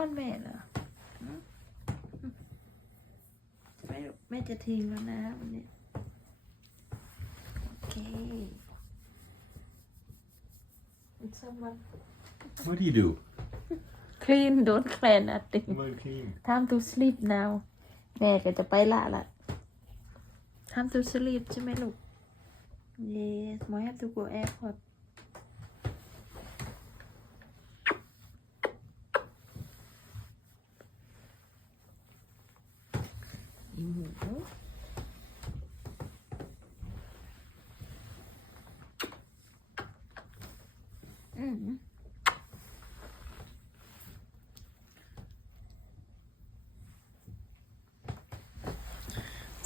อ้อนแม่เหรอหืมแม่แม่จะทิ้งแล้วนะวันนี้ โอเค someone What do you do? clean don't clean nothing Well, clean. time to sleep now แม่ก็จะไปละละ time to sleep ใช่ไหมลูก yes หมอ have to go airport อีหูอืม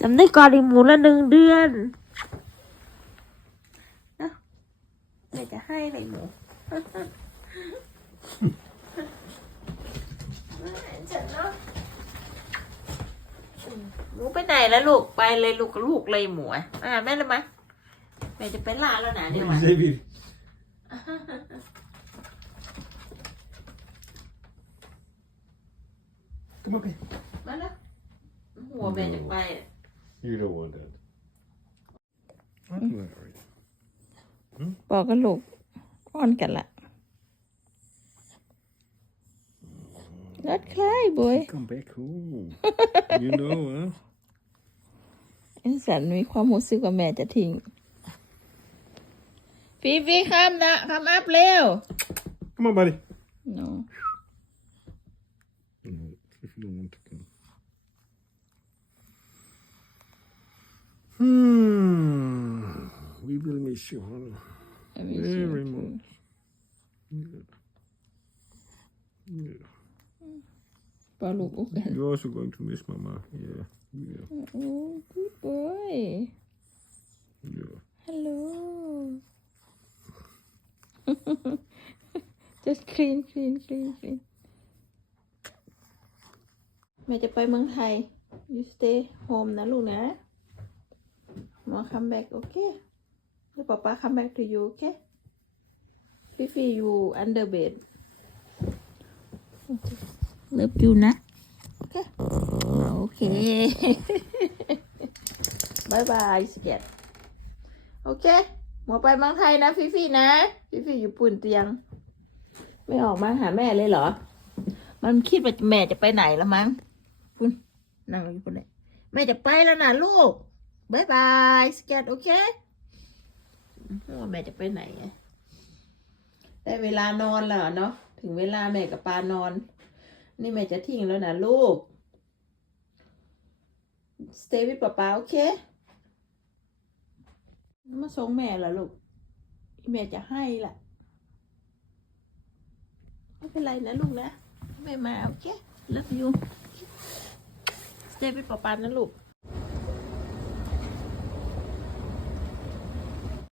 จำได้ก่อนอีกหมูละหนึ่งเดือนนะเดี๋ยวจะให้เลยหมูฉันเนาะ หมูไปไหนแล้วลูกไปเลยลูกกับลูกเลยหมูอะมาหาแม่เลยมะแม่จะไปล่าแล้วนะเดี๋ยว What วะ is David? Come on, babe. มาแล้วหัวแม่จะไปอะ You don't want that. What Larry? บอกกันลูกอ้อนกันละ รัดคล้ายบอย Come back home. you know, huh? อินสันมีความรู้สึกว่าแม่จะทิ้งฟีฟีข้ามนะข้ามอัพเร็ว Come on, buddy. no No, if you don't want to come. Hmm. We will miss you, honey. I miss you Very too. much. Yeah. Yeah. ปลาลูกอุกัน You're also going to miss Mama. Yeah. Yeah. โอ้ good boy Yeah. hello just clean clean clean clean แม่จะไปเมืองไทย you stay home นะลูกนะหมอ come back โอเคแล้วป๊าป๊า come back to you โอเคฟิฟิ you under bed เลิฟยูนะ โอเค โอเคบายบายสเก็ตโอเค หมอไปเมืองไทยนะฟิฟินะฟิฟิอยู่ปุ่นเตียง ไม่ออกมาหาแม่เลยเหรอ มันคิดว่าแม่จะไปไหนแล้วมั้งคุณนั่งอยู่คนไหนแม่จะไปแล้วนะลูกบายบายสเก็ตโอเคว่าแม่จะไปไหนอะได้เวลานอนแล้วเนาะถึงเวลาแม่กับปานอน นี่แม่จะทิ้งแล้วนะลูก stay with ป๊าป๊าโอเค มาส่งแม่ละลูก แม่จะให้ละไม่เป็นไรนะลูกนะ แม่มาโอเค love you stay with ป๊าป๊านะลูก